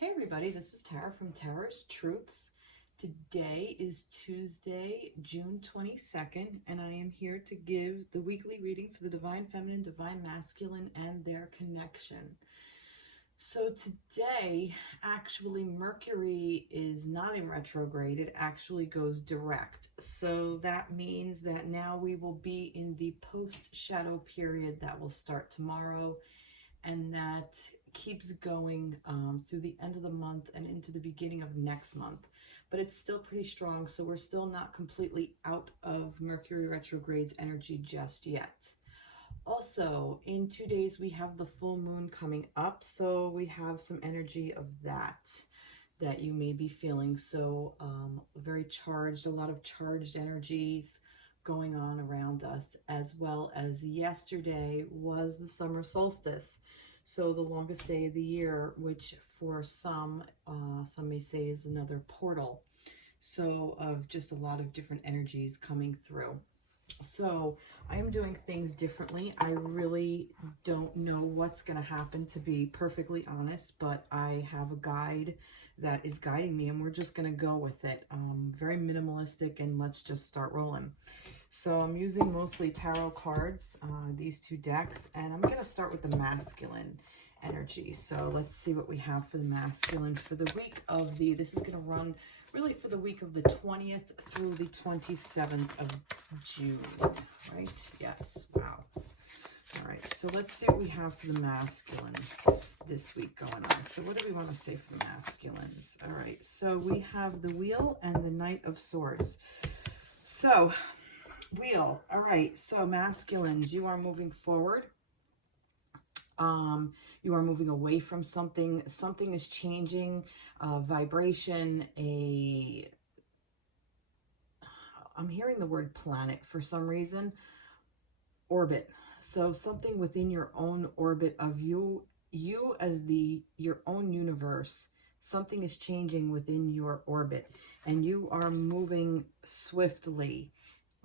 Hey everybody, this is Tara from Tara's Truths. Today is Tuesday, June 22nd, and I am here to give the weekly reading for the Divine Feminine, Divine Masculine, and their connection. So today, actually, Mercury is not in retrograde. It actually goes direct. So that means that now we will be in the post-shadow period that will start tomorrow, and that keeps going through the end of the month and into the beginning of next month. But it's still pretty strong, so we're still not completely out of Mercury retrograde's energy just yet. Also, in 2 days, we have the full moon coming up, so we have some energy of that you may be feeling. So very charged, a lot of charged energies going on around us, as well as yesterday was the summer solstice. So the longest day of the year, which for some may say is another portal. So of just a lot of different energies coming through. So I am doing things differently. I really don't know what's going to happen, to be perfectly honest, but I have a guide that is guiding me, and we're just going to go with it. Very minimalistic, and let's just start rolling. So I'm using mostly tarot cards, these two decks, and I'm going to start with the masculine energy. So let's see what we have for the masculine for the week of this is going to run really for the week of the 20th through the 27th of June, right? Yes, wow. All right, so let's see what we have for the masculine this week going on. So what do we want to say for the masculines? All right, so we have the Wheel and the Knight of Swords. So, Wheel, all right, so masculines, you are moving forward. You are moving away from something. Something is changing, vibration, I'm hearing the word planet for some reason, orbit. So something within your own orbit of you as your own universe, something is changing within your orbit, and you are moving swiftly,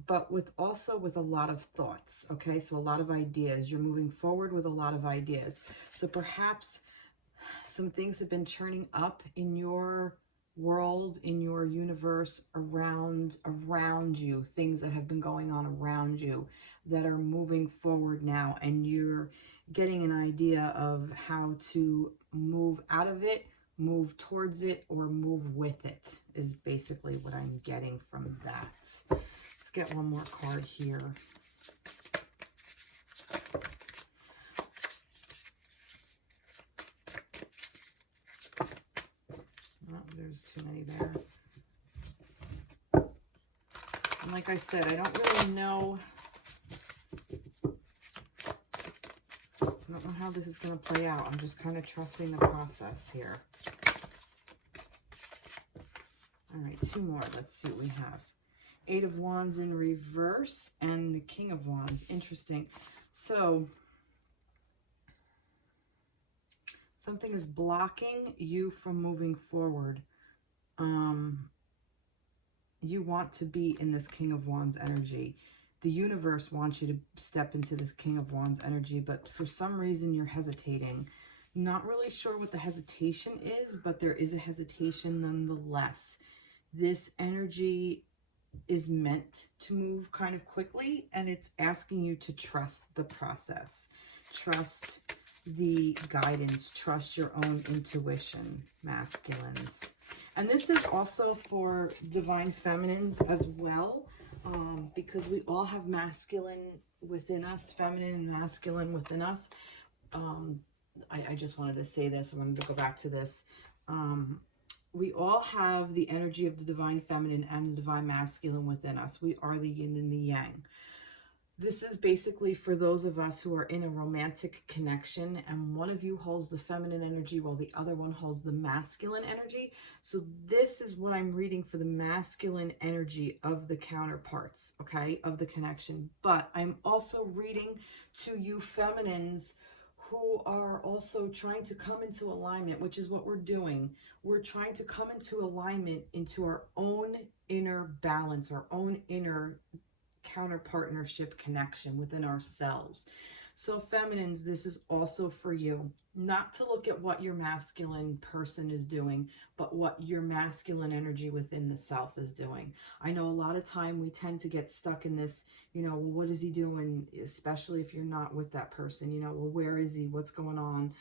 but also with a lot of thoughts. Okay, so a lot of ideas. You're moving forward with a lot of ideas. So perhaps some things have been churning up in your world, in your universe, around you, things that have been going on around you that are moving forward now, and you're getting an idea of how to move out of it, move towards it, or move with it, is basically what I'm getting from that. Let's get one more card here. Oh, there's too many there. And like I said, I don't really know. I don't know how this is going to play out. I'm just kind of trusting the process here. All right, two more. Let's see what we have. Eight of Wands in reverse and the King of Wands. Interesting. So something is blocking you from moving forward. You want to be in this King of Wands energy. The universe wants you to step into this King of Wands energy, but for some reason you're hesitating. Not really sure what the hesitation is, but there is a hesitation nonetheless. This energy is meant to move kind of quickly, and it's asking you to trust the process. Trust the guidance. Trust your own intuition, masculines. And this is also for divine feminines as well, because we all have masculine within us, feminine and masculine within us. I just wanted to say this. I wanted to go back to this. We all have the energy of the divine feminine and the divine masculine within us. We are the yin and the yang. This is basically for those of us who are in a romantic connection, and one of you holds the feminine energy while the other one holds the masculine energy. So this is what I'm reading for the masculine energy of the counterparts, okay, of the connection. But I'm also reading to you feminines who are also trying to come into alignment, which is what we're doing. We're trying to come into alignment, into our own inner balance, our own inner counterpartnership connection within ourselves. So feminines, this is also for you. Not to look at what your masculine person is doing, but what your masculine energy within the self is doing. I know a lot of time we tend to get stuck in this, you know, well, what is he doing? Especially if you're not with that person, you know, well, where is he? What's going on?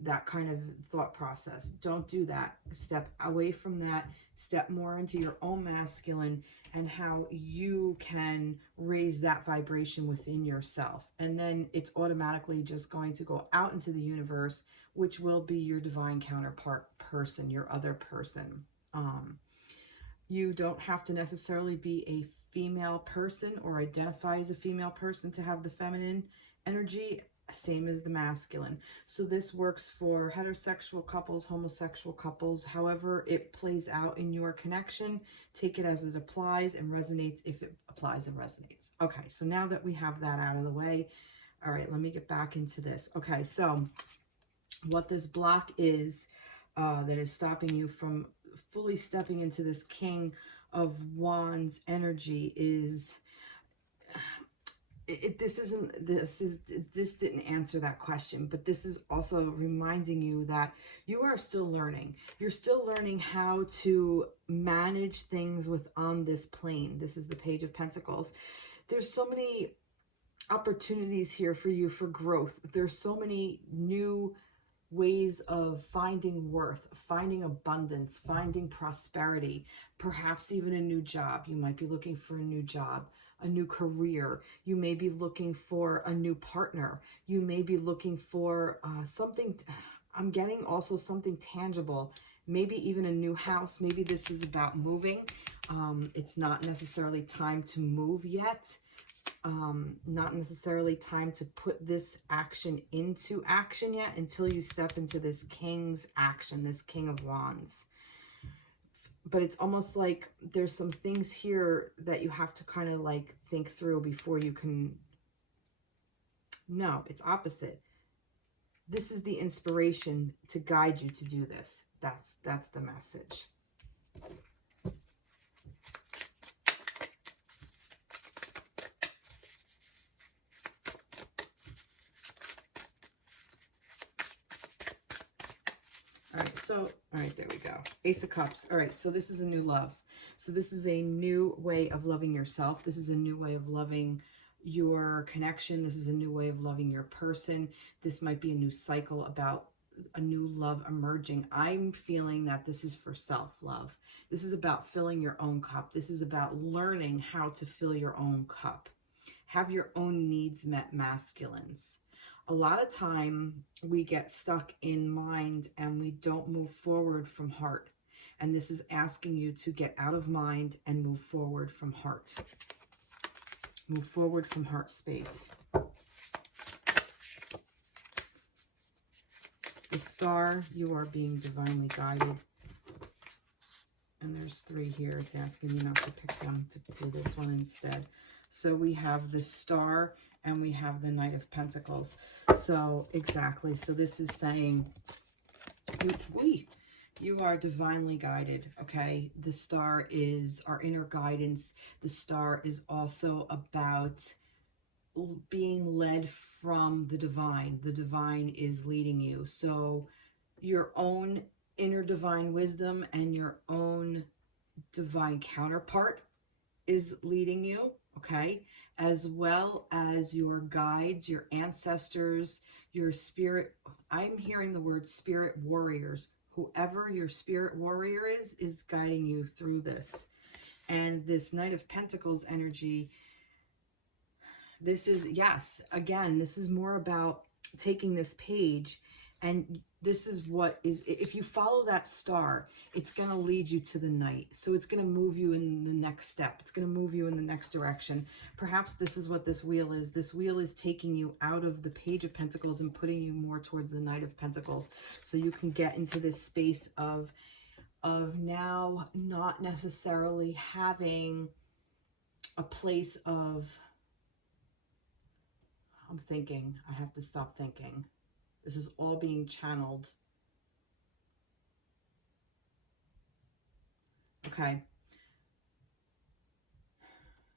That kind of thought process. Don't do that. Step away from that. Step more into your own masculine and how you can raise that vibration within yourself. And then it's automatically just going to go out into the universe, which will be your divine counterpart person, your other person. You don't have to necessarily be a female person or identify as a female person to have the feminine energy, same as the masculine. So this works for heterosexual couples, homosexual couples, however it plays out in your connection. Take it as it applies and resonates if it applies and resonates. Okay, so now that we have that out of the way, all right, let me get back into this. Okay, so what this block is that is stopping you from fully stepping into this King of Wands energy is this didn't answer that question, but this is also reminding you that you are still learning. You're still learning how to manage things on this plane. This is the Page of Pentacles. There's so many opportunities here for you for growth. There's so many new ways of finding worth, finding abundance, finding prosperity, perhaps even a new job. You might be looking for a new job, a new career. You may be looking for a new partner. You may be looking for something. I'm getting also something tangible, maybe even a new house. Maybe this is about moving. It's not necessarily time to move yet. Not necessarily time to put this action into action yet until you step into this King's action, this King of Wands. But it's almost like there's some things here that you have to kind of like think through before you can. No, it's opposite. This is the inspiration to guide you to do this. That's the message. All right, there we go. Ace of Cups. All right, so this is a new love. So this is a new way of loving yourself. This is a new way of loving your connection. This is a new way of loving your person. This might be a new cycle about a new love emerging. I'm feeling that this is for self-love. This is about filling your own cup. This is about learning how to fill your own cup. Have your own needs met, masculines. A lot of time we get stuck in mind and we don't move forward from heart. And this is asking you to get out of mind and move forward from heart. Move forward from heart space. The Star, you are being divinely guided. And there's 3 here. It's asking you not to pick them, to do this one instead. So we have the Star and we have the Knight of Pentacles. So exactly. So this is saying you are divinely guided. Okay. The Star is our inner guidance. The Star is also about being led from the divine. The divine is leading you. So your own inner divine wisdom and your own divine counterpart is leading you, okay, as well as your guides, your ancestors, your spirit. I'm hearing the word spirit warriors. Whoever your spirit warrior is guiding you through this. And this Knight of Pentacles energy, this is, yes, again, this is more about taking this page, and this is what is, if you follow that star, it's going to lead you to the Knight. So it's going to move you in the next step. It's going to move you in the next direction. Perhaps this is what this wheel is. This wheel is taking you out of the Page of Pentacles and putting you more towards the Knight of Pentacles. So you can get into this space of now not necessarily having a place of, I'm thinking, I have to stop thinking. This is all being channeled. Okay.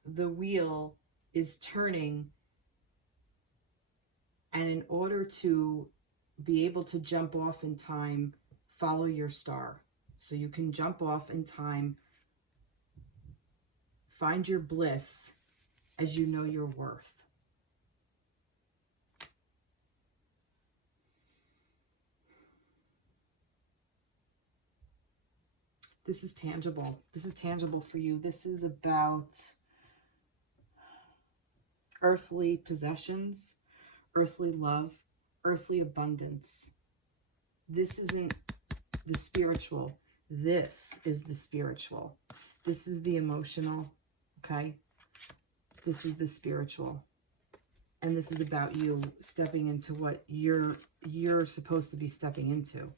The wheel is turning And in order to be able to jump off in time, follow your star. So you can jump off in time, find your bliss as you know your worth. This is tangible. This is tangible for you. This is about earthly possessions, earthly love, earthly abundance. This isn't the spiritual. This is the spiritual. This is the emotional, okay? This is the spiritual. And this is about you stepping into what you're supposed to be stepping into.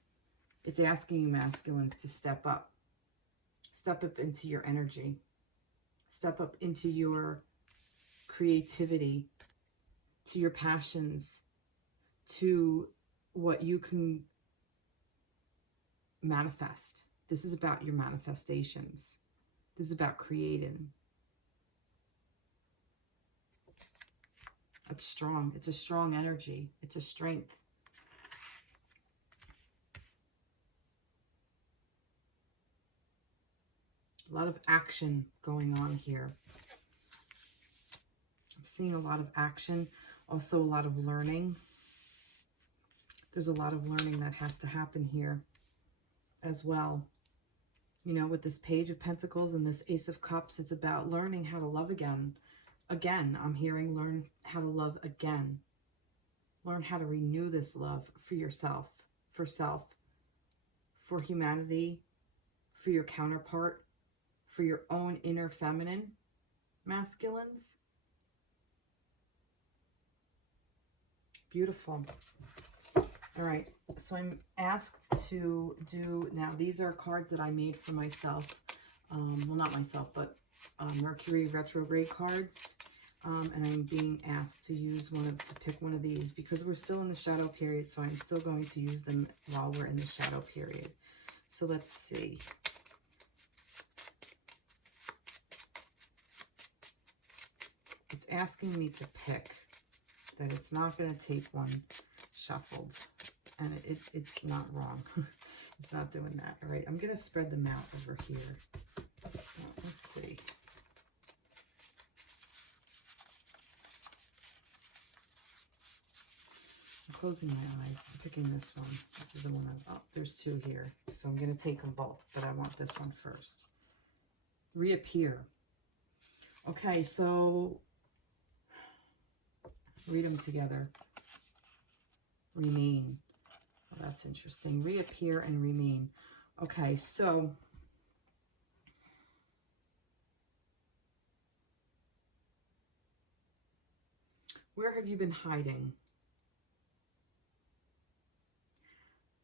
It's asking you, masculines, to step up. Step up into your energy. Step up into your creativity, to your passions, to what you can manifest. This is about your manifestations. This is about creating. It's strong. It's a strong energy. It's a strength. A lot of action going on here. I'm seeing a lot of action, also a lot of learning. There's a lot of learning that has to happen here as well. You know, with this Page of Pentacles and this Ace of Cups, it's about learning how to love again. Again, I'm hearing learn how to love again. Learn how to renew this love for yourself, for self, for humanity, for your counterpart, for your own inner feminine, masculines. Beautiful. All right, so I'm asked to do, now these are cards that I made for myself. Well, not myself, but Mercury retrograde cards. And I'm being asked to use to pick one of these because we're still in the shadow period. So I'm still going to use them while we're in the shadow period. So let's see. It's asking me to pick, that it's not going to take one shuffled. And it's not wrong. It's not doing that. All right, I'm going to spread them out over here. Let's see. I'm closing my eyes. I'm picking this one. This is the one there's two here. So I'm going to take them both, but I want this one first. Reappear. Okay, so read them together. Remain. Well, that's interesting. Reappear and remain. Okay, so where have you been hiding?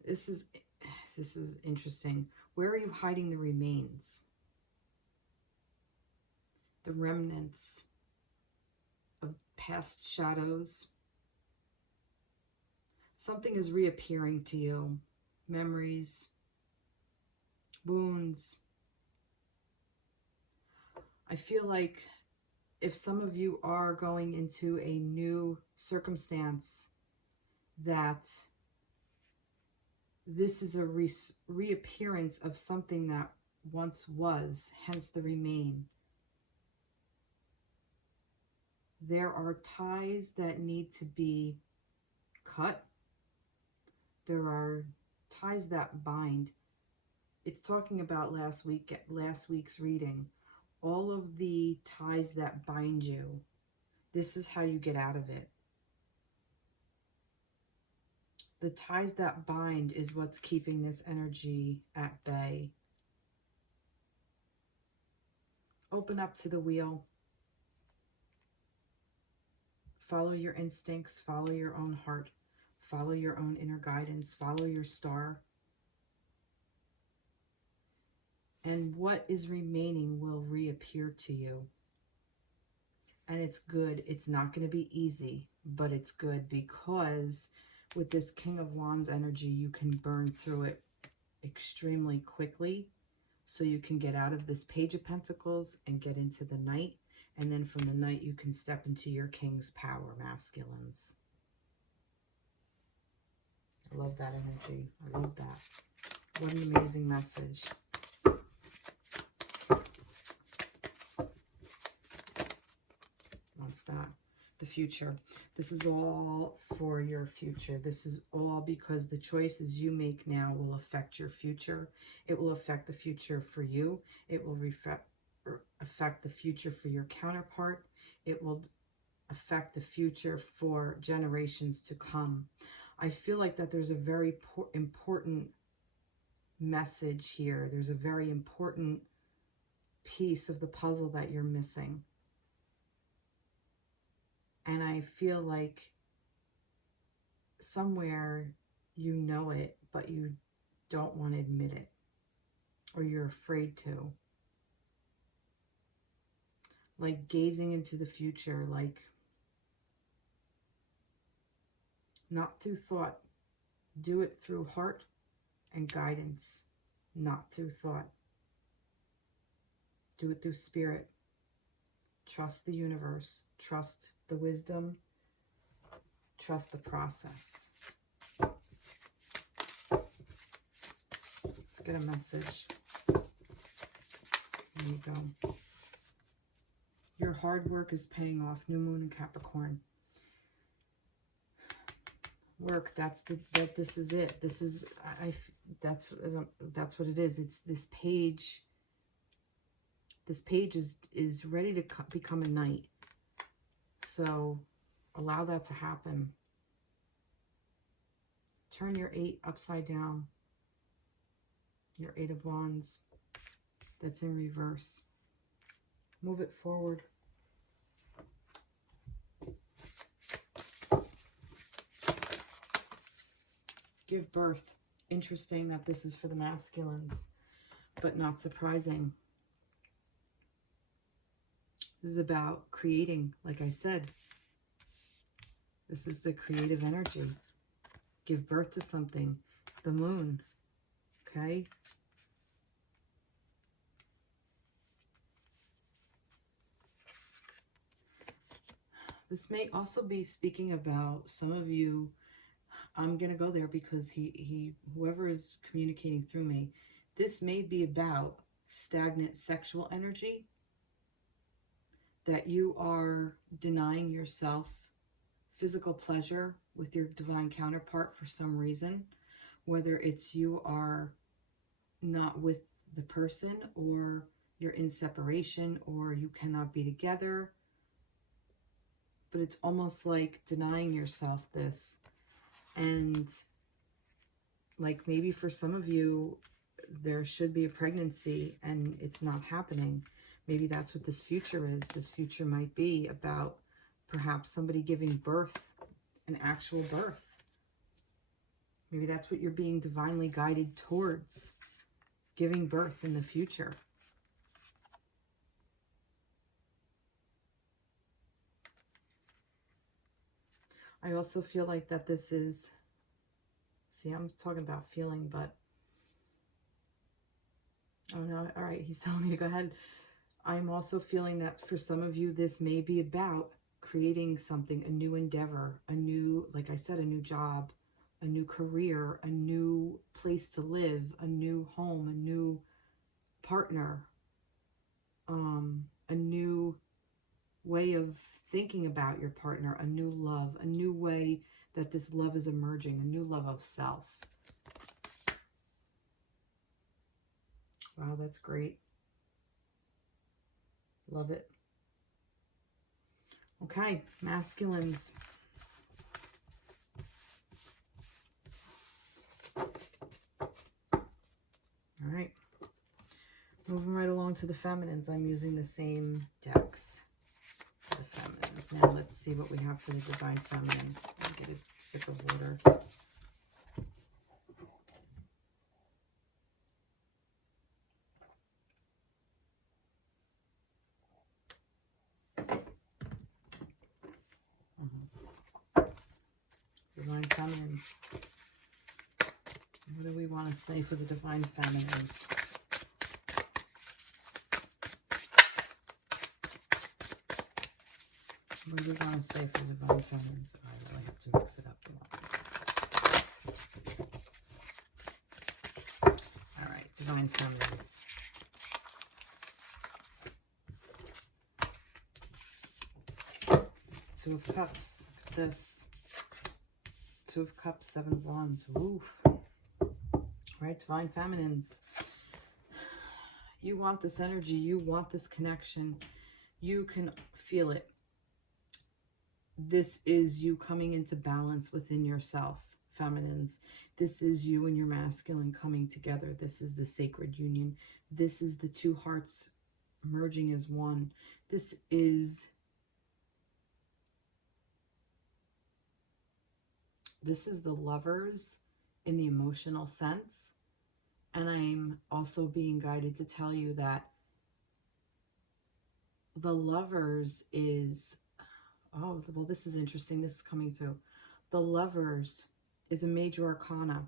This is interesting. Where are you hiding the remains? The remnants of past shadows. Something is reappearing to you. Memories, wounds. I feel like if some of you are going into a new circumstance, that this is a reappearance of something that once was, hence the remain. There are ties that need to be cut. There are ties that bind. It's talking about last week's reading. All of the ties that bind you. This is how you get out of it. The ties that bind is what's keeping this energy at bay. Open up to the wheel. Follow your instincts. Follow your own heart. Follow your own inner guidance. Follow your star. And what is remaining will reappear to you. And it's good. It's not going to be easy, but it's good because with this King of Wands energy, you can burn through it extremely quickly. So you can get out of this Page of Pentacles and get into the Knight. And then from the Knight, you can step into your King's power, masculines. I love that energy. I love that. What an amazing message. What's that? The future. This is all for your future. This is all because the choices you make now will affect your future. It will affect the future for you. It will affect the future for your counterpart. It will affect the future for generations to come. I feel like that there's a very important message here. There's a very important piece of the puzzle that you're missing. And I feel like somewhere you know it, but you don't want to admit it, or you're afraid to. Like gazing into the future, like not through thought. Do it through heart and guidance, not through thought. Do it through spirit. Trust the universe. Trust the wisdom. Trust the process. Let's get a message. There you go. Your hard work is paying off. New moon in Capricorn. Work. This is it. This is that's what it is. It's this page. This page is ready to become a knight. So allow that to happen. Turn your 8 upside down. Your 8 of Wands. That's in reverse. Move it forward. Give birth. Interesting that this is for the masculines, but not surprising. This is about creating, like I said. This is the creative energy. Give birth to something. The moon. Okay? This may also be speaking about some of you. I'm going to go there because whoever is communicating through me, this may be about stagnant sexual energy. That you are denying yourself physical pleasure with your divine counterpart for some reason, whether it's you are not with the person, or you're in separation, or you cannot be together. But it's almost like denying yourself this. And like maybe for some of you, there should be a pregnancy and it's not happening. Maybe that's what this future is. This future might be about perhaps somebody giving birth, an actual birth. Maybe that's what you're being divinely guided towards, giving birth in the future. I also feel like that this is, see, I'm talking about feeling, but, oh no, all right, he's telling me to go ahead. I'm also feeling that for some of you, this may be about creating something, a new endeavor, a new, like I said, a new job, a new career, a new place to live, a new home, a new partner, a new way of thinking about your partner, a new love, a new way that this love is emerging, a new love of self. Wow, that's great. Love it. Okay, masculines. All right. Moving right along to the feminines. I'm using the same decks for the feminines. Now let's see what we have for the divine feminines. I'll get a sip of water. Divine feminines. What do we want to say for the divine feminines? What do we want to say for the divine feminines? I really have to mix it up a lot. All right, Divine Feminines. Two of Cups. Look at this. Two of Cups, Seven of Wands. Woof. Right, Divine Feminines. You want this energy. You want this connection. You can feel it. This is you coming into balance within yourself, feminines. This is you and your masculine coming together. This is the sacred union. This is the two hearts merging as one. This is the lovers in the emotional sense. And I'm also being guided to tell you that the lovers is, oh, well, this is interesting. This is coming through. The lovers is a major arcana.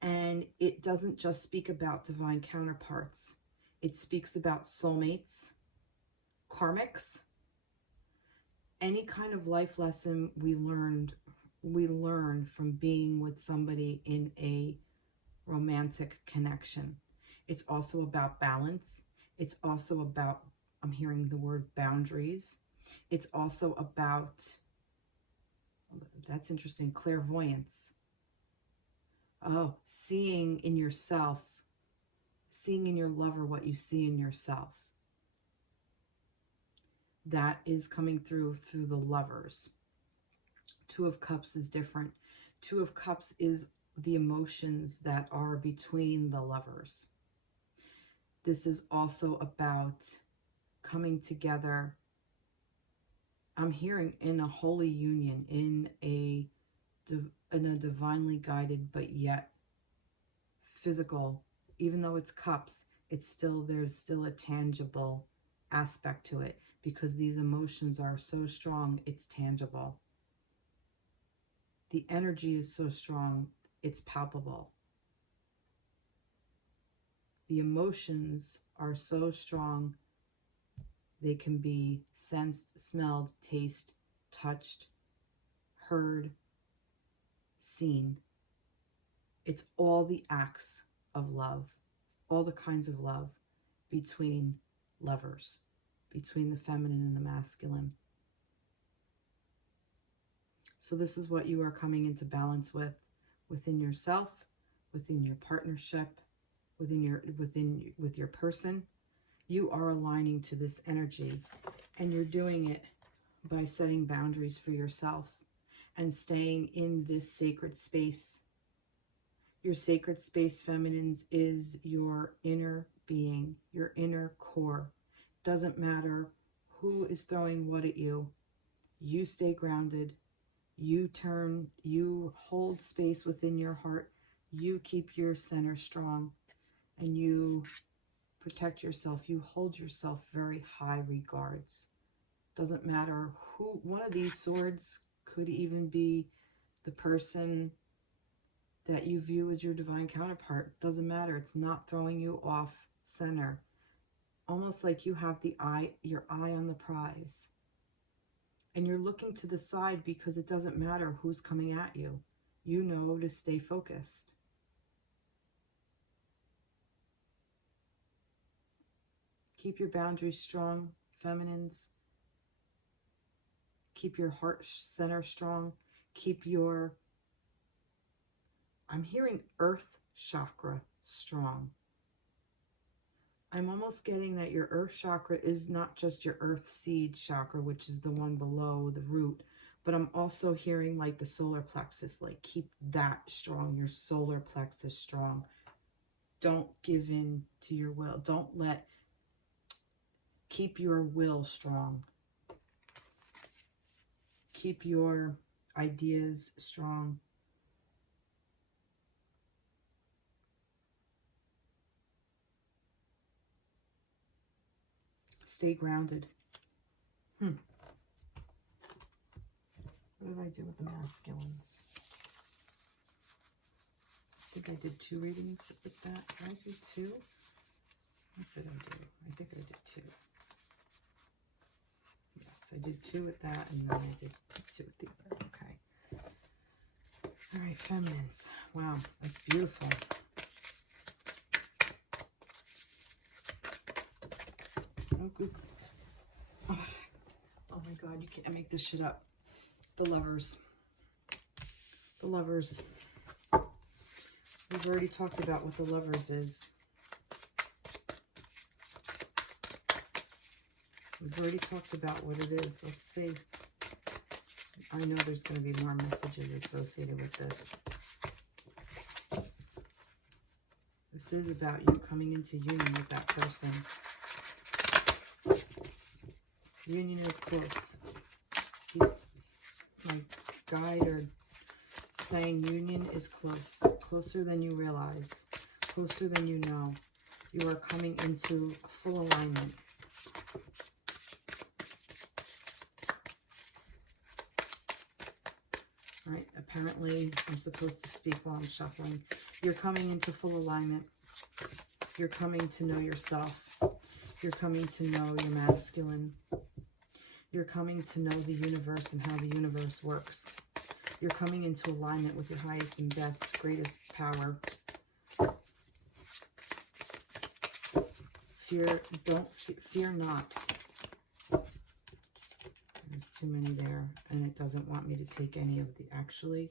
And it doesn't just speak about divine counterparts. It speaks about soulmates, karmics, any kind of life lesson we learn from being with somebody in a romantic connection. It's also about balance. It's also about, I'm hearing the word boundaries. It's also about, that's interesting, clairvoyance. Oh, seeing in yourself, seeing in your lover what you see in yourself. That is coming through the lovers. Two of Cups is different. Two of Cups is the emotions that are between the lovers. This is also about coming together. I'm hearing in a holy union, in a divinely guided but yet physical. Even though it's cups, there's still a tangible aspect to it, because these emotions are so strong, it's tangible. The energy is so strong, it's palpable. The emotions are so strong, they can be sensed, smelled, tasted, touched, heard, seen. It's all the acts of love, all the kinds of love between lovers, between the feminine and the masculine. So this is what you are coming into balance with, within yourself, within your partnership, with your person. You are aligning to this energy, and you're doing it by setting boundaries for yourself and staying in this sacred space. Your sacred space, feminines, is your inner being, your inner core. Doesn't matter who is throwing what at you. You stay grounded. You hold space within your heart. You keep your center strong, and you protect yourself. You hold yourself very high regards. Doesn't matter who. One of these swords could even be the person that you view as your divine counterpart. Doesn't matter. It's not throwing you off center. Almost like you have your eye on the prize. And you're looking to the side because it doesn't matter who's coming at you. You know to stay focused. Keep your boundaries strong, feminines. Keep your heart center strong. Keep your, I'm hearing earth chakra strong. I'm almost getting that your earth chakra is not just your earth seed chakra, which is the one below the root, but I'm also hearing like the solar plexus, like keep that strong, your solar plexus strong. Don't give in to your will. Keep your will strong. Keep your ideas strong. Stay grounded. What did I do with the masculines? I think I did 2 readings with that. Did I do 2? What did I do? I think I did 2. Yes, I did 2 with that, and then I did 2 with the other. Okay. All right, feminines. Wow, that's beautiful. Oh, good. Oh, oh my God, you can't make this shit up. The Lovers. The Lovers. We've already talked about what the Lovers is. We've already talked about what it is. Let's see. I know there's going to be more messages associated with this. This is about you coming into union with that person. Union is close. He's, my guide or saying union is close. Closer than you realize. Closer than you know. You are coming into full alignment. Right, apparently I'm supposed to speak while I'm shuffling. You're coming into full alignment. You're coming to know yourself. You're coming to know your masculine. You're coming to know the universe and how the universe works. You're coming into alignment with your highest and best, greatest power. Fear not. There's too many there, and it doesn't want me to take any of the, actually,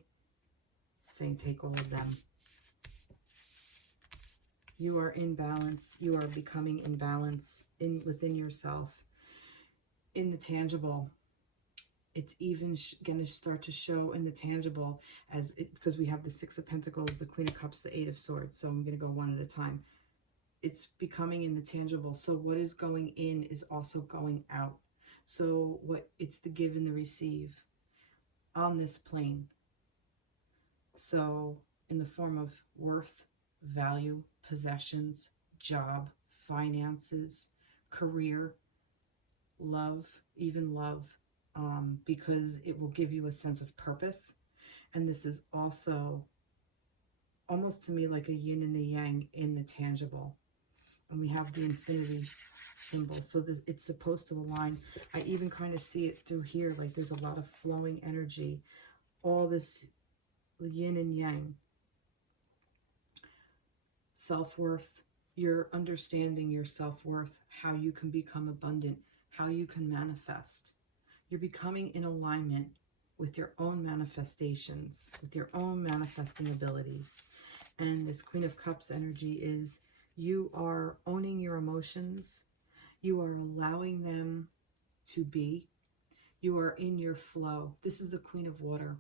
saying take all of them. You are in balance. You are becoming in balance within yourself. In the tangible, it's even going to start to show in the tangible because we have the Six of Pentacles, the Queen of Cups, the Eight of Swords. So I'm going to go one at a time. It's becoming in the tangible. So what is going in is also going out. So it's the give and the receive on this plane. So in the form of worth, value, possessions, job, finances, career, love, even love, because it will give you a sense of purpose. And this is also almost to me like a yin and a yang in the tangible. And we have the infinity symbol. So it's supposed to align. I even kind of see it through here. Like there's a lot of flowing energy. All this yin and yang. Self-worth. You're understanding your self-worth. How you can become abundant. How you can manifest. You're becoming in alignment with your own manifestations. With your own manifesting abilities. And this Queen of Cups energy is you are owning your emotions. You are allowing them to be. You are in your flow. This is the Queen of Water.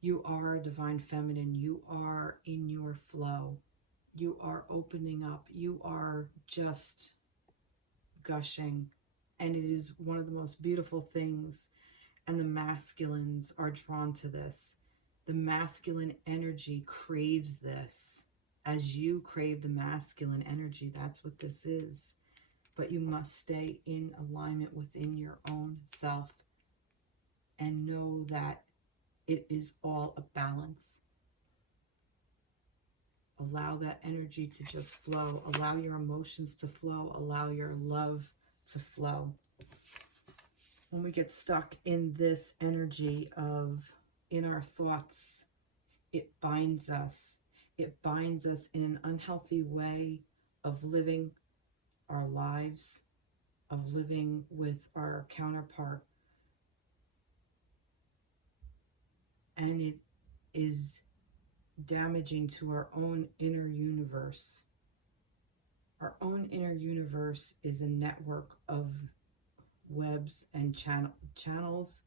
You are divine feminine. You are in your flow. You are opening up. You are just gushing. And it is one of the most beautiful things. And the masculines are drawn to this. The masculine energy craves this. As you crave the masculine energy, that's what this is. But you must stay in alignment within your own self and know that it is all a balance. Allow that energy to just flow. Allow your emotions to flow. Allow your love to flow. When we get stuck in this energy of in our thoughts, it binds us. It binds us in an unhealthy way of living our lives, of living with our counterpart. And it is damaging to our own inner universe. Our own inner universe is a network of webs and channels.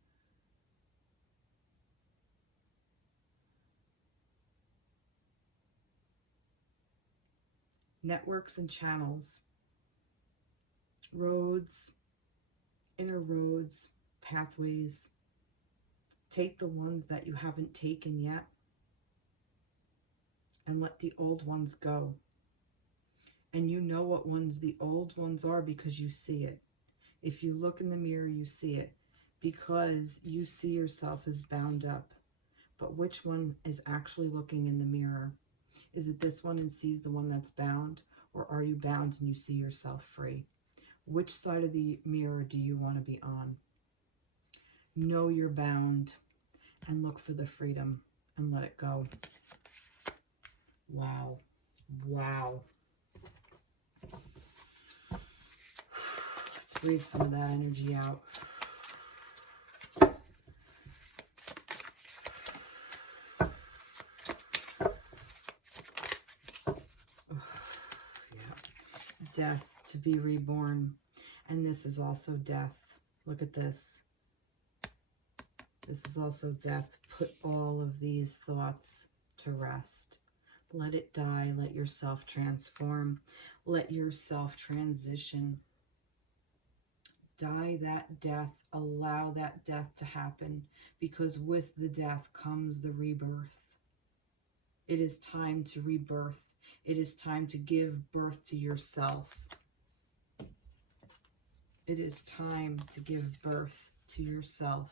Networks and channels. Roads, inner roads, pathways. Take the ones that you haven't taken yet and let the old ones go. And you know what ones the old ones are because you see it. If you look in the mirror, you see it because you see yourself as bound up. But which one is actually looking in the mirror? Is it this one and sees the one that's bound? Or are you bound and you see yourself free? Which side of the mirror do you want to be on? Know you're bound and look for the freedom. and let it go. Wow. Wow. Let's breathe some of that energy out. Death, to be reborn. And this is also death. Look at this. This is also death. Put all of these thoughts to rest. Let it die. Let yourself transform. Let yourself transition. Die that death. Allow that death to happen, because with the death comes the rebirth. It is time to rebirth. It is time to give birth to yourself. It is time to give birth to yourself.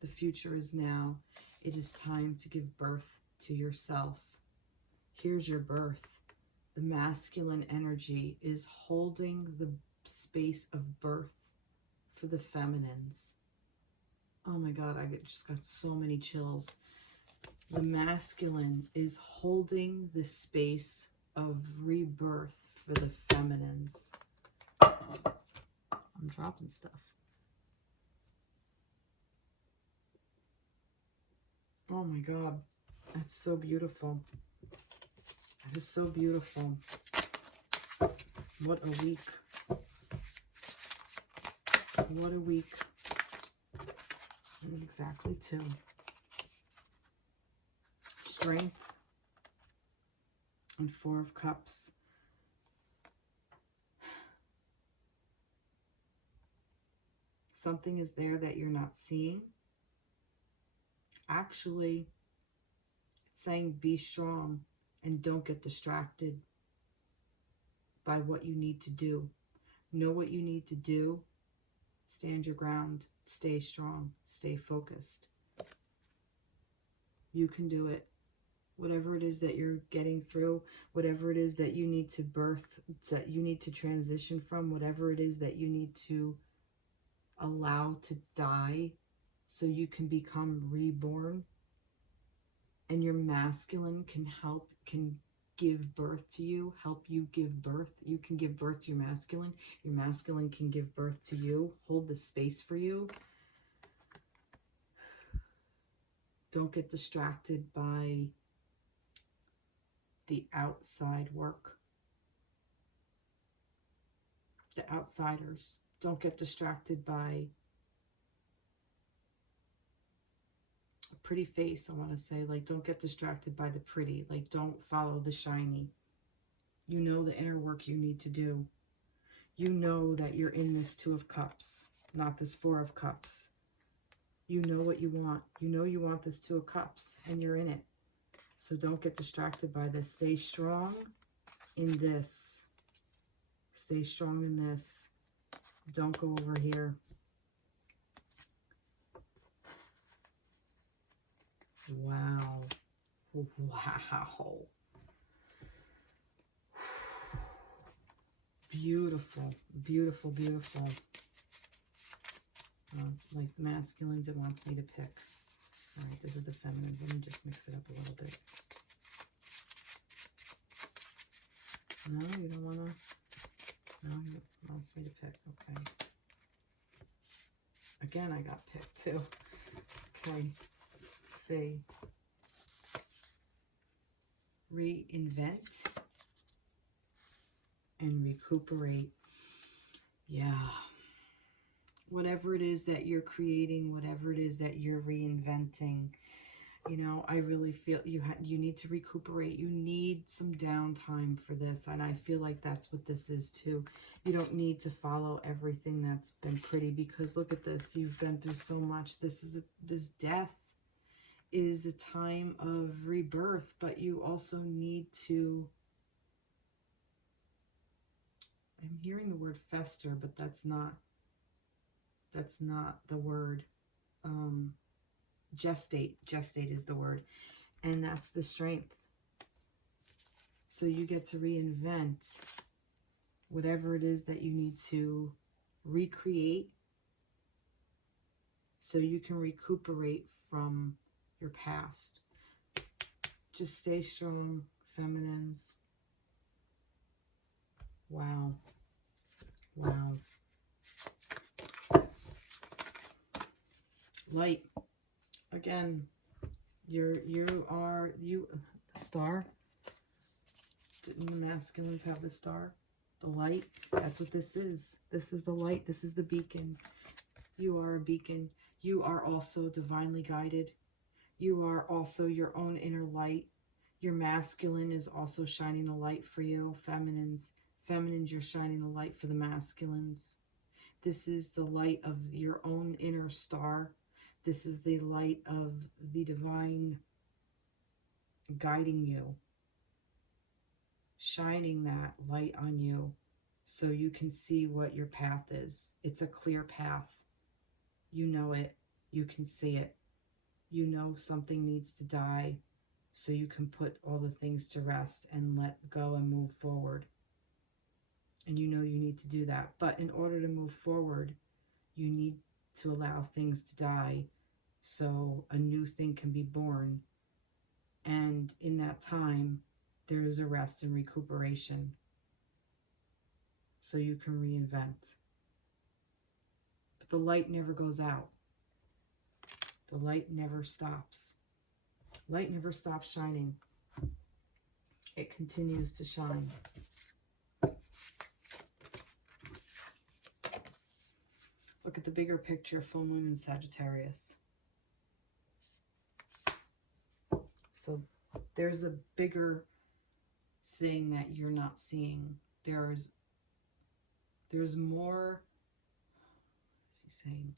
The future is now. It is time to give birth to yourself. Here's your birth. The masculine energy is holding the space of birth for the feminines. Oh my God, I just got so many chills. The masculine is holding the space of rebirth for the feminines. I'm dropping stuff. Oh my God, that's so beautiful. That is so beautiful. What a week. What a week. And exactly two. Strength and Four of Cups. Something is there that you're not seeing. Actually, it's saying be strong and don't get distracted by what you need to do. Know what you need to do. Stand your ground. Stay strong. Stay focused. You can do it. Whatever it is that you're getting through, whatever it is that you need to birth, that you need to transition from, whatever it is that you need to allow to die so you can become reborn, and your masculine can give birth to you, help you give birth. You can give birth to your masculine can give birth to you, hold the space for you. Don't get distracted by the outside work, the outsiders. Don't get distracted by a pretty face, I want to say. Like, don't get distracted by the pretty. Like, don't follow the shiny. You know the inner work you need to do. You know that you're in this Two of Cups, not this Four of Cups. You know what you want. You know you want this Two of Cups, and you're in it. So don't get distracted by this. Stay strong in this. Stay strong in this. Don't go over here. Wow. Wow. Beautiful. Beautiful, beautiful. Like the masculines, it wants me to pick. All right, this is the feminines. Let me just mix it up a little bit. No, you don't want to. No, it wants me to pick. Okay. Again, I got picked too. Okay. Let's see. Reinvent and recuperate. Yeah. Whatever it is that you're creating, whatever it is that you're reinventing, you know, I really feel you need to recuperate. You need some downtime for this, and I feel like that's what this is too. You don't need to follow everything that's been pretty, because look at this. You've been through so much. This death is a time of rebirth, but you also need to, I'm hearing the word fester, but that's not the word. Gestate is the word, and that's the strength. So you get to reinvent whatever it is that you need to recreate, so you can recuperate from your past. Just stay strong, feminines. Wow. Wow. Light. Again, you are the star. Didn't the masculines have the star? The light. That's what this is. This is the light. This is the beacon. You are a beacon. You are also divinely guided. You are also your own inner light. Your masculine is also shining the light for you. Feminines, you're shining the light for the masculines. This is the light of your own inner star. This is the light of the divine guiding you, shining that light on you so you can see what your path is. It's a clear path. You know it. You can see it. You know something needs to die so you can put all the things to rest and let go and move forward. And you know you need to do that. But in order to move forward, you need to allow things to die so a new thing can be born. And in that time, there is a rest and recuperation so you can reinvent. But the light never goes out. The light never stops. Light never stops shining. It continues to shine. Look at the bigger picture, full moon in Sagittarius. So there's a bigger thing that you're not seeing. There's more, what's he saying?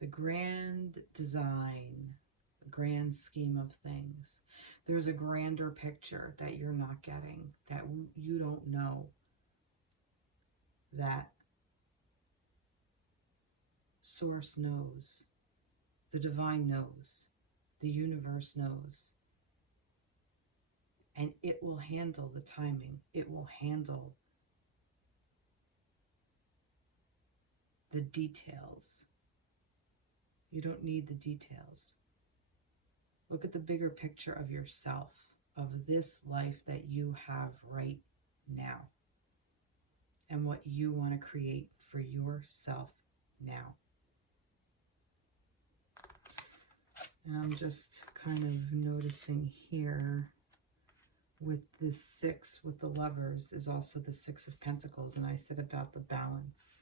The grand design, the grand scheme of things. There's a grander picture that you're not getting, that you don't know, that Source knows, the divine knows, the universe knows. And it will handle the timing. It will handle the details. You don't need the details. Look at the bigger picture of yourself, of this life that you have right now, and what you want to create for yourself now. And I'm just kind of noticing here with this 6 with the lovers is also the 6 of Pentacles, and I said about the balance.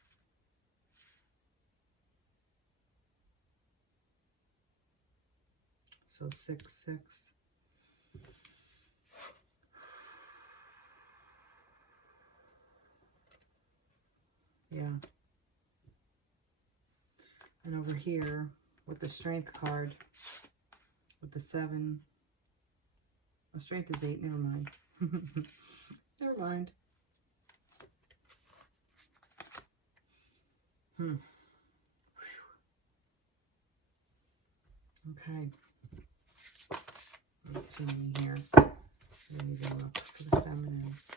So 6, 6. Yeah. And over here with the Strength card, with the 7. Oh, Strength is 8, never mind. Never mind. Okay. Too many here. Let me go up for the feminines.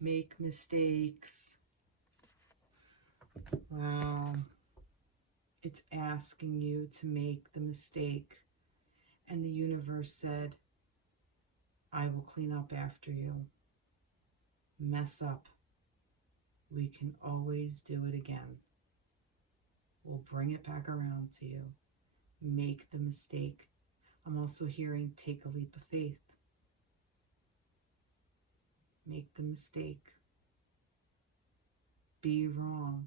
Make mistakes. Wow. It's asking you to make the mistake. And the universe said, I will clean up after you. Mess up. We can always do it again. We'll bring it back around to you. Make the mistake. I'm also hearing take a leap of faith. Make the mistake. Be wrong.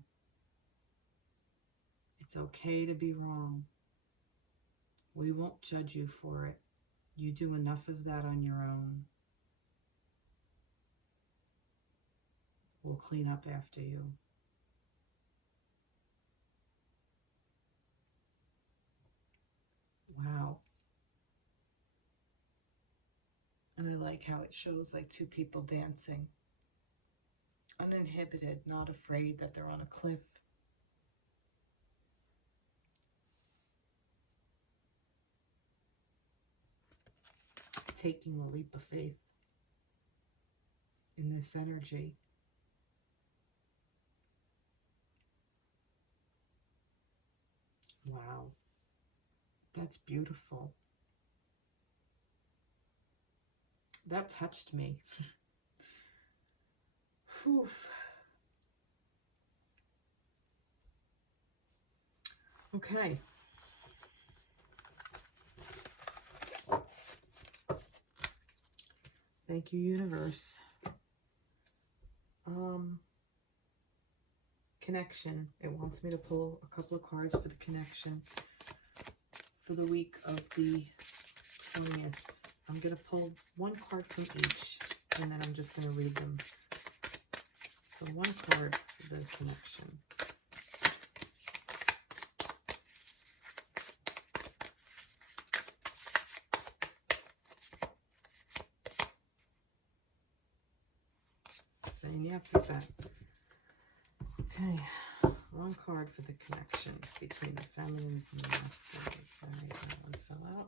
It's okay to be wrong. We won't judge you for it. You do enough of that on your own. We'll clean up after you. Wow. And I like how it shows like 2 people dancing. Uninhibited, not afraid that they're on a cliff. Taking a leap of faith. in this energy. Wow. That's beautiful. That touched me. Whew. Okay. Thank you, universe. Connection. It wants me to pull a couple of cards for the connection for the week of the 20th. I'm going to pull one card from each, and then I'm just going to read them. So one card for the connection. Saying, yep, with that. Okay, one card for the connection between the feminines and the masculines. All right, that one fell out.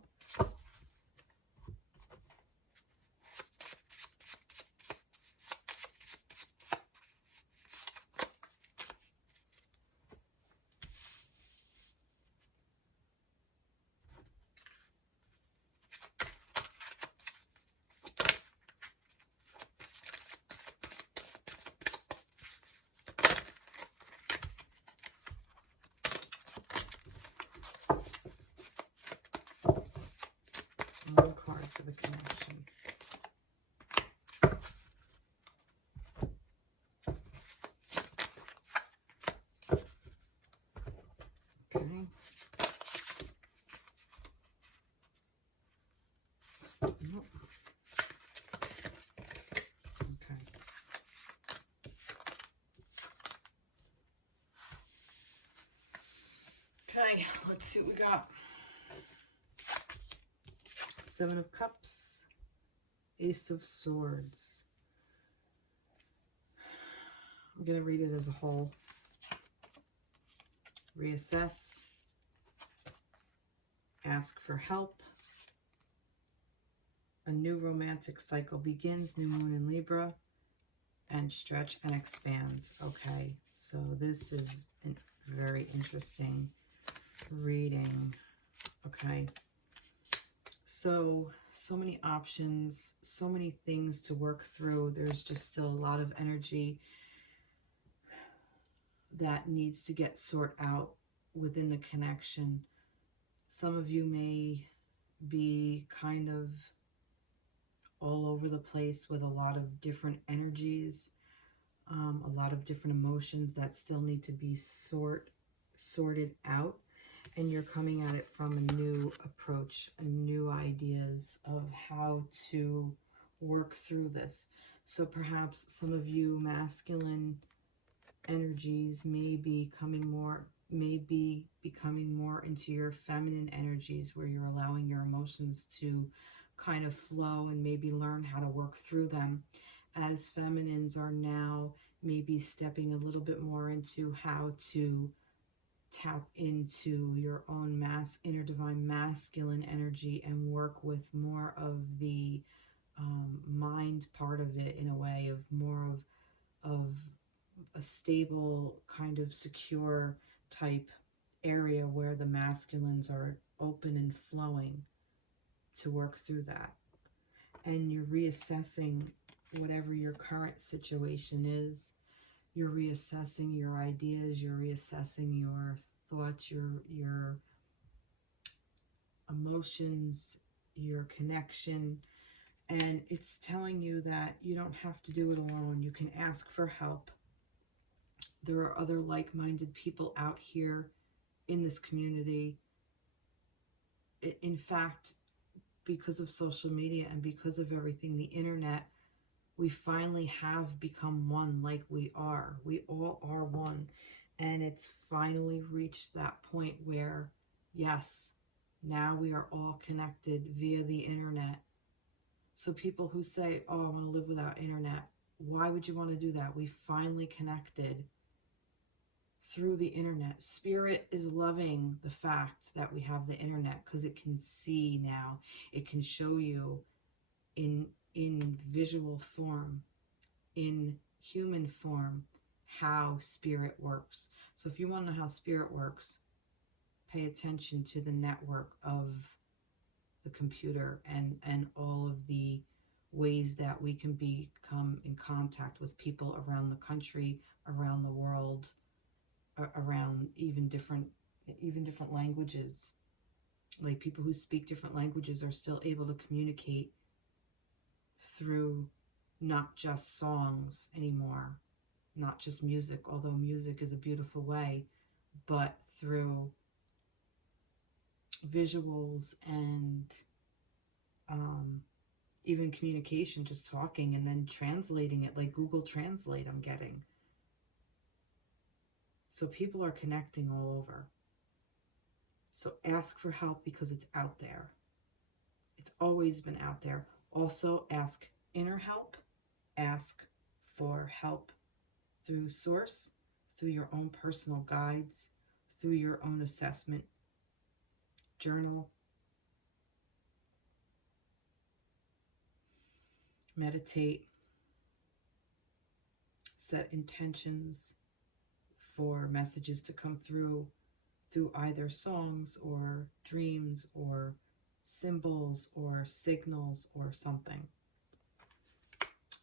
One card for the connection. Okay. Nope. Okay. Okay, let's see what we got. Seven of Cups, Ace of Swords. I'm going to read it as a whole. Reassess. Ask for help. A new romantic cycle begins, new moon in Libra. And stretch and expand. Okay, so this is a very interesting reading. Okay. So many options, so many things to work through. There's just still a lot of energy that needs to get sorted out within the connection. Some of you may be kind of all over the place with a lot of different energies, a lot of different emotions that still need to be sorted out. And you're coming at it from a new approach, new ideas of how to work through this. So perhaps some of you masculine energies may be becoming more into your feminine energies, where you're allowing your emotions to kind of flow and maybe learn how to work through them, as feminines are now maybe stepping a little bit more into how to tap into your own inner divine masculine energy and work with more of the mind part of it, in a way of more of a stable, kind of secure type area where the masculines are open and flowing to work through that. And you're reassessing whatever your current situation is. You're reassessing your ideas, you're reassessing your thoughts, your emotions, your connection. And it's telling you that you don't have to do it alone. You can ask for help. There are other like-minded people out here in this community. In fact, because of social media and because of everything, the internet, we finally have become one, like we are. We all are one. And it's finally reached that point where, yes, now we are all connected via the internet. So people who say, oh, I want to live without internet, why would you want to do that? We finally connected through the internet. Spirit is loving the fact that we have the internet, because it can see now. It can show you in visual form in human form how spirit works. So if you want to know how spirit works, pay attention to the network of the computer and all of the ways that we can become in contact with people around the country, around the world, around even different languages. Like people who speak different languages are still able to communicate through not just songs anymore, not just music, although music is a beautiful way, but through visuals and even communication, just talking and then translating it, like Google Translate I'm getting. So people are connecting all over. So ask for help because it's out there. It's always been out there. Also ask inner help. Ask for help through source, through your own personal guides, through your own assessment journal. Meditate. Set intentions for messages to come through either songs or dreams or symbols or signals or something.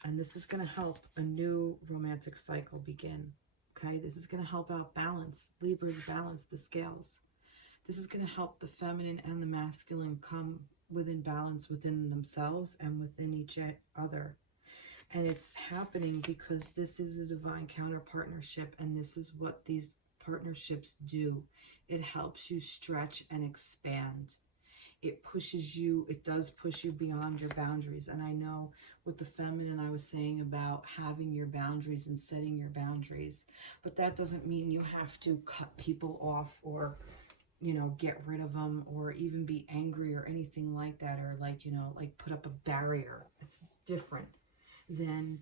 And this is going to help a new romantic cycle begin. Okay, this is going to help out balance. Libra's balance the scales. This is going to help the feminine and the masculine come within balance within themselves and within each other. And it's happening because this is a divine counter partnership, and this is what these partnerships do. It helps you stretch and expand. It pushes you, it does push you beyond your boundaries. And I know with the feminine I was saying about having your boundaries and setting your boundaries, but that doesn't mean you have to cut people off or, you know, get rid of them or even be angry or anything like that, or like, you know, like put up a barrier. It's different than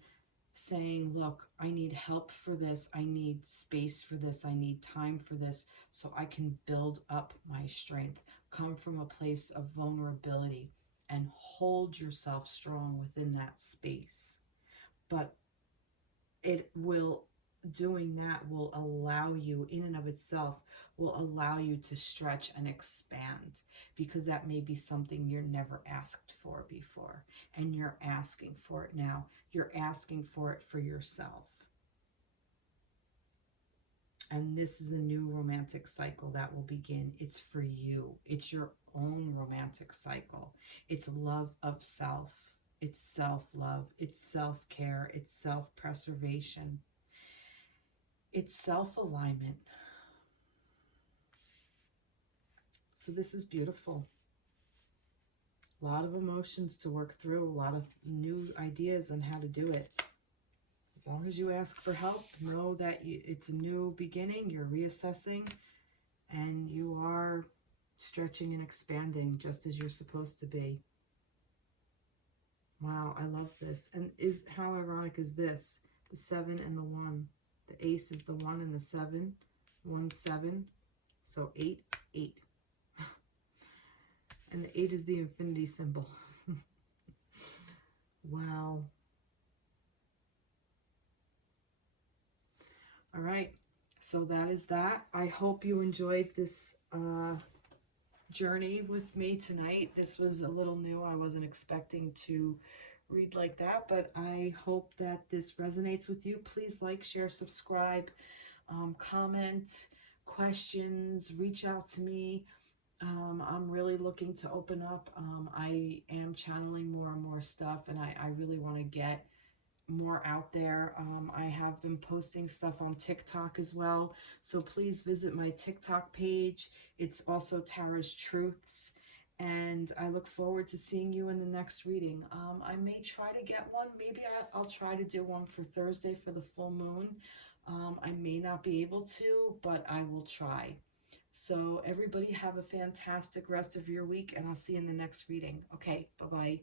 saying, look, I need help for this, I need space for this, I need time for this, so I can build up my strength. Come from a place of vulnerability and hold yourself strong within that space. But doing that will allow you, in and of itself, will allow you to stretch and expand, because that may be something you're never asked for before, and you're asking for it now. You're asking for it for yourself. And this is a new romantic cycle that will begin. It's for you. It's your own romantic cycle. It's love of self. It's self-love. It's self-care. It's self-preservation. It's self-alignment. So this is beautiful. A lot of emotions to work through, a lot of new ideas on how to do it. As long as you ask for help, know that it's a new beginning, you're reassessing, and you are stretching and expanding just as you're supposed to be. Wow, I love this. And how ironic is this? The 7 and the 1. The ace is the 1 and the 7. 1, 7. So 8, 8. And the 8 is the infinity symbol. Wow. All right. So that is that. I hope you enjoyed this journey with me tonight. This was a little new. I wasn't expecting to read like that, but I hope that this resonates with you. Please like, share, subscribe, comment, questions, reach out to me. I'm really looking to open up. I am channeling more and more stuff, and I really want to get more out there. I have been posting stuff on TikTok as well, so please visit my TikTok page. It's also Tara's Truths, and I look forward to seeing you in the next reading. I may try to get one. Maybe I'll try to do one for Thursday for the full moon. I may not be able to, but I will try. So everybody have a fantastic rest of your week, and I'll see you in the next reading. Okay, bye-bye.